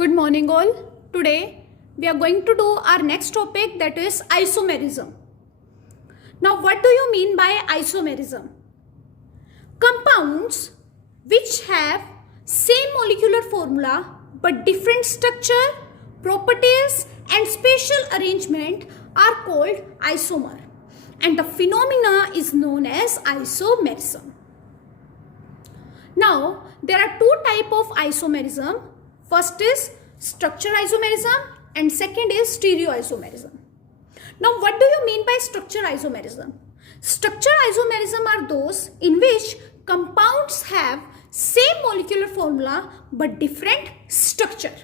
Good morning all. Today we are going to do our next topic, that is isomerism. Now what do you mean by isomerism? Compounds which have same molecular formula but different structure, properties and spatial arrangement are called isomer, and the phenomena is known as isomerism. Now there are two types of isomerism. First is structure isomerism and second is stereoisomerism. Now what do you mean by structure isomerism? Structure isomerism are those in which compounds have same molecular formula but different structure.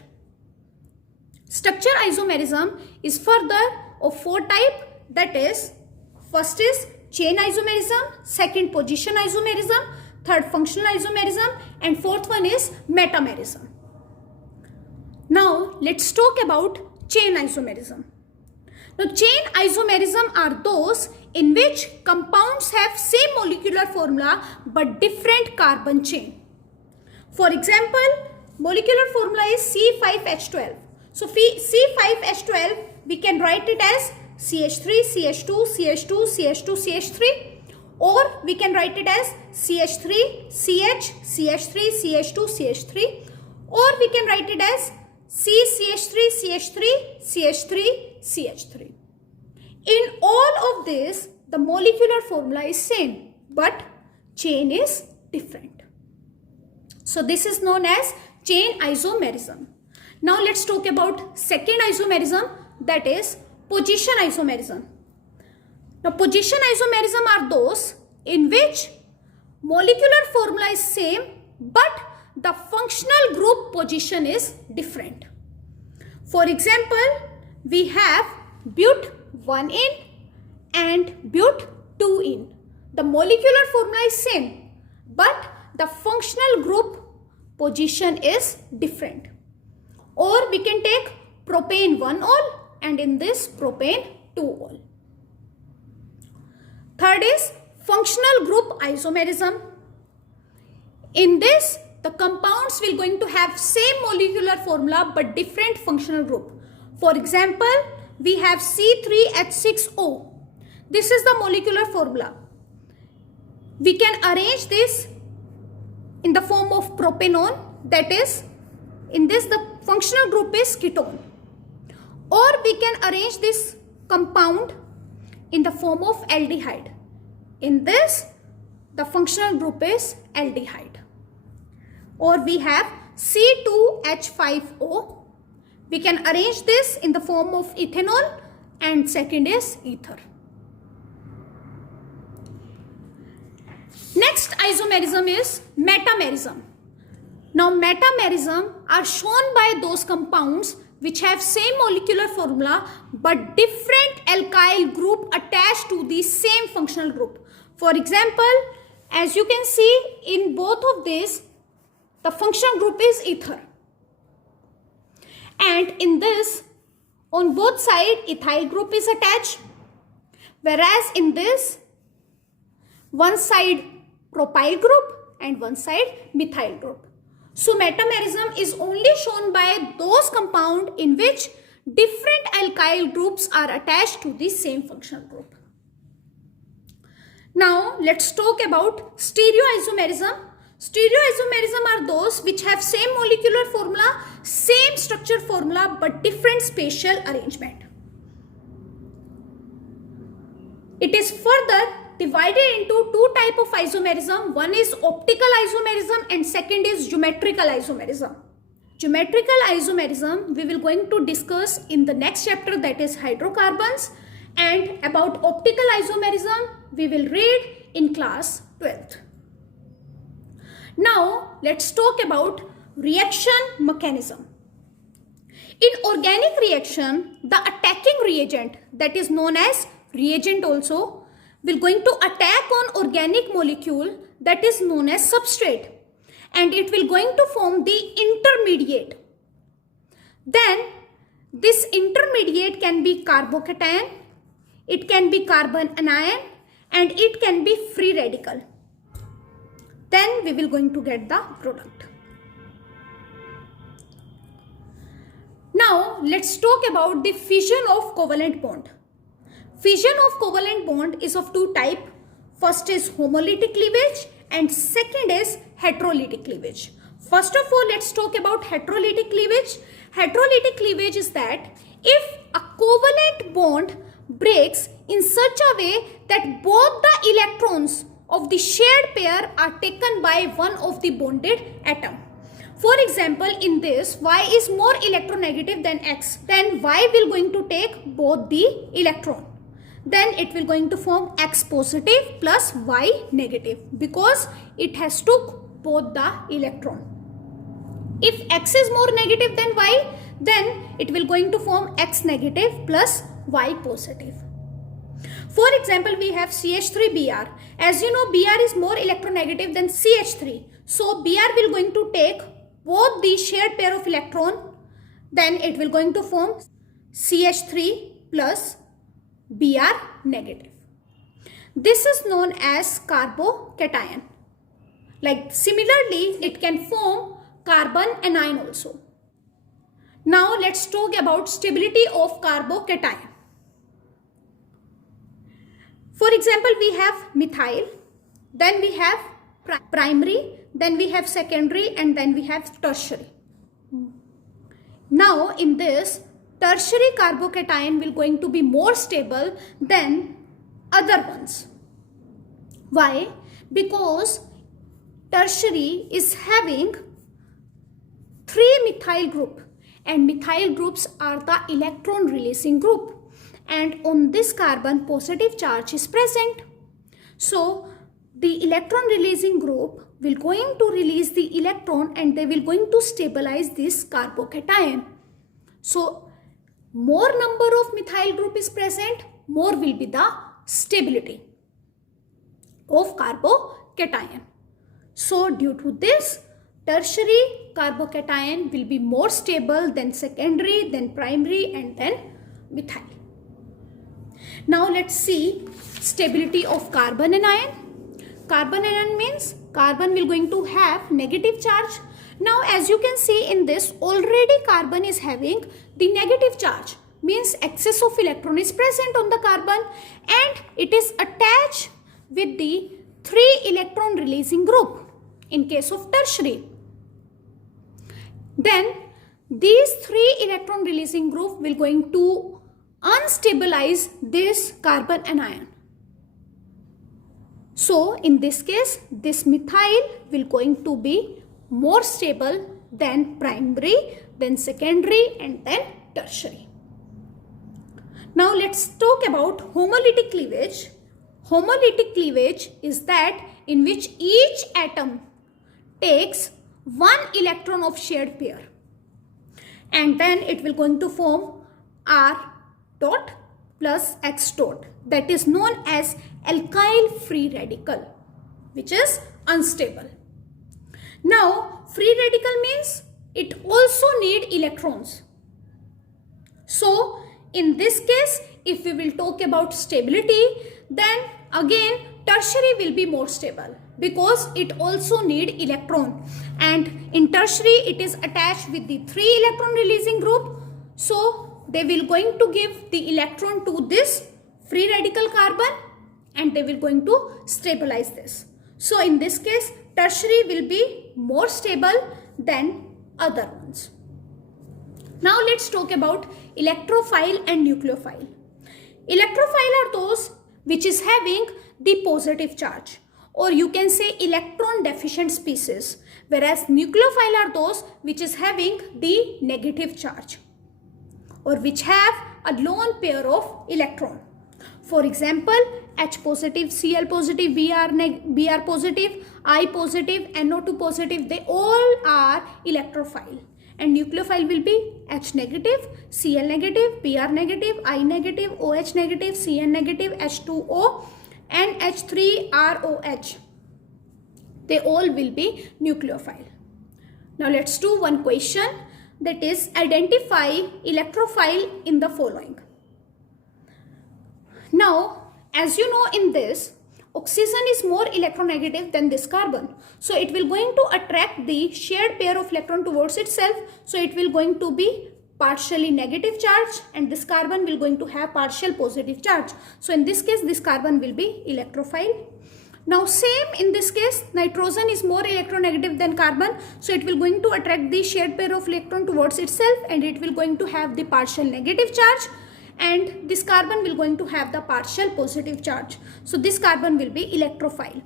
Structure isomerism is further of four types, that is, first is chain isomerism, second position isomerism, third functional isomerism and fourth one is metamerism. Now let's talk about chain isomerism. Now chain isomerism are those in which compounds have same molecular formula but different carbon chain. For example, molecular formula is C5H12. So C5H12 we can write it as CH3, CH2, CH2, CH2, CH3, or we can write it as CH3, CH, CH3, CH2, CH3, or we can write it as CCH3, CH3, CH3, CH3. In all of this, the molecular formula is same, but chain is different. So this is known as chain isomerism. Now let's talk about second isomerism, that is position isomerism. Now position isomerism are those in which molecular formula is same, but the functional group position is different. For example, we have but 1-in and but 2-in. The molecular formula is same, but the functional group position is different. Or we can take propane 1-ol and in this propane 2-ol. Third is functional group isomerism. In this, the compounds will going to have same molecular formula but different functional group. For example, we have C3H6O. This is the molecular formula. We can arrange this in the form of propanone, that is, in this the functional group is ketone. Or we can arrange this compound in the form of aldehyde. In this, the functional group is aldehyde. Or we have C2H5O. We can arrange this in the form of ethanol and second is ether. Next isomerism is metamerism. Now metamerism are shown by those compounds which have same molecular formula but different alkyl group attached to the same functional group. For example, as you can see in both of these, the functional group is ether. And in this, on both sides, ethyl group is attached. Whereas in this, one side propyl group and one side methyl group. So metamerism is only shown by those compounds in which different alkyl groups are attached to the same functional group. Now let's talk about stereoisomerism. Stereoisomerism are those which have same molecular formula, same structure formula but different spatial arrangement. It is further divided into two types of isomerism. One is optical isomerism and second is geometrical isomerism. Geometrical isomerism we will going to discuss in the next chapter, that is hydrocarbons, and about optical isomerism we will read in class 12th. Now let's talk about reaction mechanism. In organic reaction, the attacking reagent, that is known as reagent also, will going to attack on organic molecule, that is known as substrate, and it will going to form the intermediate. Then this intermediate can be carbocation, it can be carbon anion and it can be free radical. Then we will going to get the product. Now let's talk about the fission of covalent bond. Fission of covalent bond is of two types. First is homolytic cleavage and second is heterolytic cleavage. First of all, let's talk about heterolytic cleavage. Heterolytic cleavage is that if a covalent bond breaks in such a way that both the electrons of the shared pair are taken by one of the bonded atom. For example, in this, Y is more electronegative than X. Then Y will going to take both the electron. Then it will going to form X positive plus Y negative because it has took both the electron. If X is more negative than Y, then it will going to form X negative plus Y positive. For example, we have CH3Br. As you know, Br is more electronegative than CH3. So Br will going to take both the shared pair of electron. Then it will going to form CH3 plus Br negative. This is known as carbocation. Like similarly, it can form carbon anion also. Now let's talk about stability of carbocation. For example, we have methyl, then we have primary, then we have secondary, and then we have tertiary. Now in this, tertiary carbocation will going to be more stable than other ones. Why? Because tertiary is having 3 methyl group, and methyl groups are the electron releasing group, and on this carbon positive charge is present. So the electron releasing group will going to release the electron and they will going to stabilize this carbocation. So more number of methyl group is present, more will be the stability of carbocation. So due to this, tertiary carbocation will be more stable than secondary, then primary, and then methyl. Now let's see stability of carbon anion. Carbon anion means carbon will going to have negative charge. Now as you can see in this, already carbon is having the negative charge, means excess of electron is present on the carbon and it is attached with the 3 electron releasing group in case of tertiary. Then these 3 electron releasing group will going to unstabilize this carbon anion. So in this case, this methyl will going to be more stable than primary, then secondary, and then tertiary. Now let's talk about homolytic cleavage. Homolytic cleavage is that in which each atom takes 1 electron of shared pair, and then it will going to form R dot plus X dot, that is known as alkyl free radical, which is unstable. Now free radical means it also need electrons. So in this case, if we will talk about stability, then again tertiary will be more stable because it also need electron, and in tertiary it is attached with the 3 electron releasing group. So they will going to give the electron to this free radical carbon and they will going to stabilize this. So in this case, tertiary will be more stable than other ones. Now let's talk about electrophile and nucleophile. Electrophile are those which is having the positive charge, or you can say electron deficient species, whereas nucleophile are those which is having the negative charge, or which have a lone pair of electron. For example, H positive, Cl positive, Br positive, I positive, NO2 positive, they all are electrophile. And nucleophile will be H negative, Cl negative, Br negative, I negative, OH negative, Cn negative, H2O, and H3ROH. They all will be nucleophile. Now let's do one question, that is identify electrophile in the following. Now as you know, in this oxygen is more electronegative than this carbon, so it will going to attract the shared pair of electron towards itself, so it will going to be partially negative charge and this carbon will going to have partial positive charge. So in this case, this carbon will be electrophile. Now same in this case, nitrogen is more electronegative than carbon, so it will going to attract the shared pair of electron towards itself and it will going to have the partial negative charge, and this carbon will going to have the partial positive charge. So this carbon will be electrophile.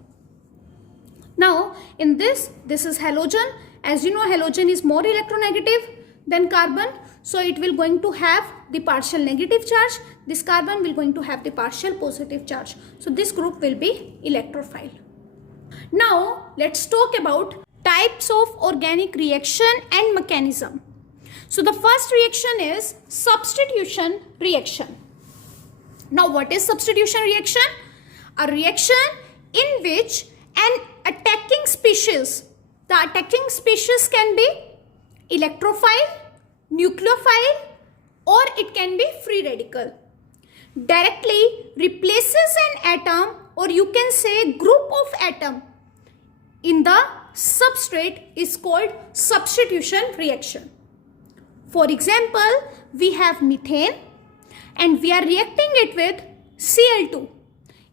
Now in this is halogen. As you know, halogen is more electronegative than carbon, so it will going to have the partial negative charge. This carbon will going to have the partial positive charge. So this group will be electrophile. Now let's talk about types of organic reaction and mechanism. So the first reaction is substitution reaction. Now what is substitution reaction? A reaction in which an attacking species, the attacking species can be electrophile, nucleophile, or it can be free radical, directly replaces an atom, or you can say group of atom in the substrate is called substitution reaction. For example, we have methane and we are reacting it with Cl2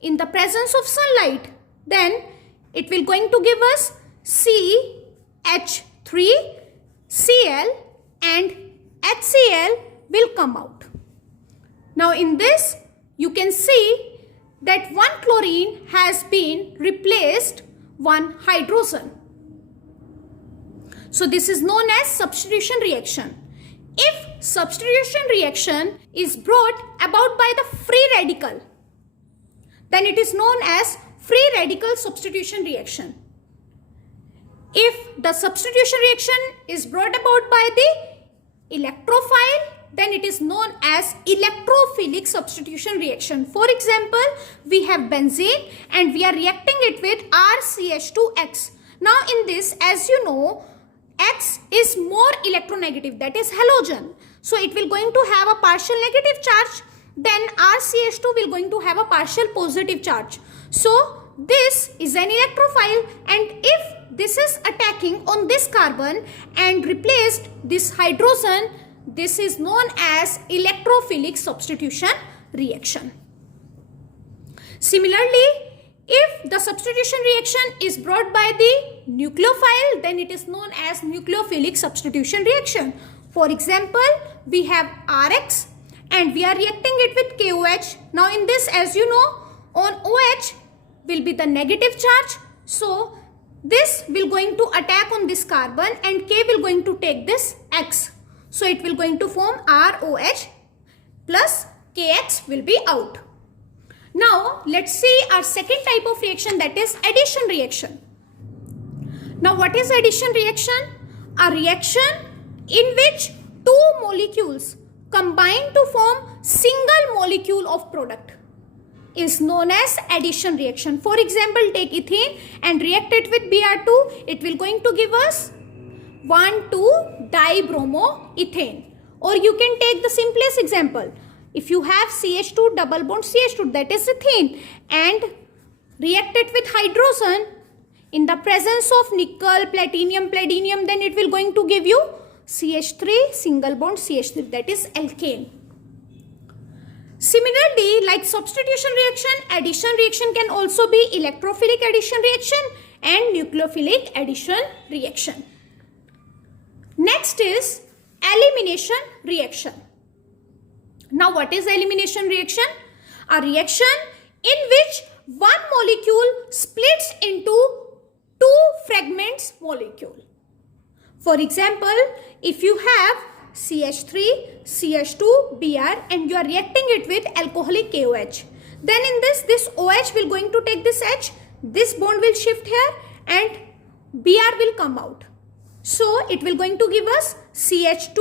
in the presence of sunlight. Then it will going to give us CH3, Cl, and HCl will come out. Now in this you can see that one chlorine has been replaced one hydrogen. So this is known as substitution reaction. If substitution reaction is brought about by the free radical, then it is known as free radical substitution reaction. If the substitution reaction is brought about by the electrophile, then it is known as electrophilic substitution reaction. For example, we have benzene and we are reacting it with RCH2X. Now in this, as you know, X is more electronegative, that is halogen. So it will going to have a partial negative charge, then RCH2 will going to have a partial positive charge. So this is an electrophile, and if this is attacking on this carbon and replaced this hydrogen, this is known as electrophilic substitution reaction. Similarly, if the substitution reaction is brought by the nucleophile, then it is known as nucleophilic substitution reaction. For example, we have RX and we are reacting it with KOH. Now in this, as you know, on OH will be the negative charge. So this will going to attack on this carbon and K will going to take this X. So it will going to form ROH plus KX will be out. Now let's see our second type of reaction, that is addition reaction. Now what is addition reaction? A reaction in which two molecules combine to form single molecule of product is known as addition reaction. For example, take ethene and react it with Br2. It will going to give us 1,2-dibromoethane. Or you can take the simplest example. If you have CH2 double bond CH2, that is ethene, and react it with hydrogen in the presence of nickel, platinum, then it will going to give you CH3 single bond CH3, that is alkane. Similarly, like substitution reaction, addition reaction can also be electrophilic addition reaction and nucleophilic addition reaction. Next is elimination reaction. Now what is elimination reaction? A reaction in which one molecule splits into two fragments molecule. For example, if you have CH3, CH2, Br and you are reacting it with alcoholic KOH, then in this OH will going to take this H, this bond will shift here and Br will come out. So it will going to give us CH2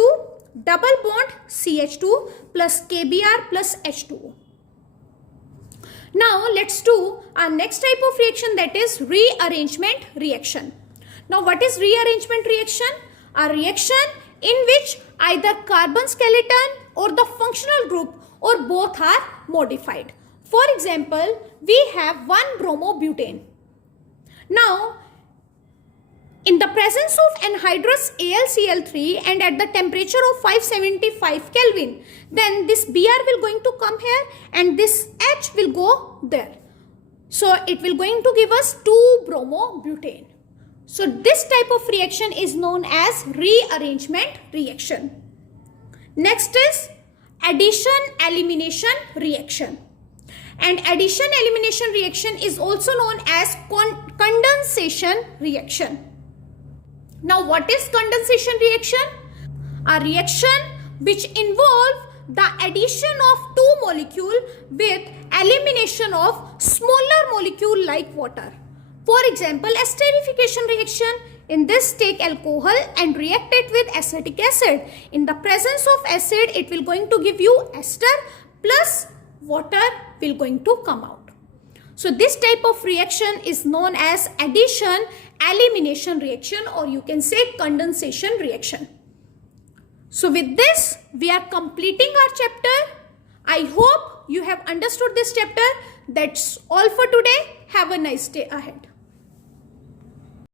double bond CH2 plus KBr plus H2O. Now let's do our next type of reaction, that is rearrangement reaction. Now what is rearrangement reaction? A reaction in which either carbon skeleton or the functional group or both are modified. For example, we have 1-bromobutane. Now In the presence of anhydrous AlCl3 and at the temperature of 575 Kelvin, then this Br will going to come here and this H will go there. So it will going to give us 2-bromobutane. So this type of reaction is known as rearrangement reaction. Next is addition-elimination reaction. And addition-elimination reaction is also known as condensation reaction. Now what is condensation reaction? A reaction which involves the addition of two molecules with elimination of smaller molecule like water. For example, esterification reaction. In this, take alcohol and react it with acetic acid. In the presence of acid, it will going to give you ester plus water will going to come out. So this type of reaction is known as addition-elimination reaction, or you can say condensation reaction. So with this, we are completing our chapter. I hope you have understood this chapter. That's all for today. Have a nice day ahead.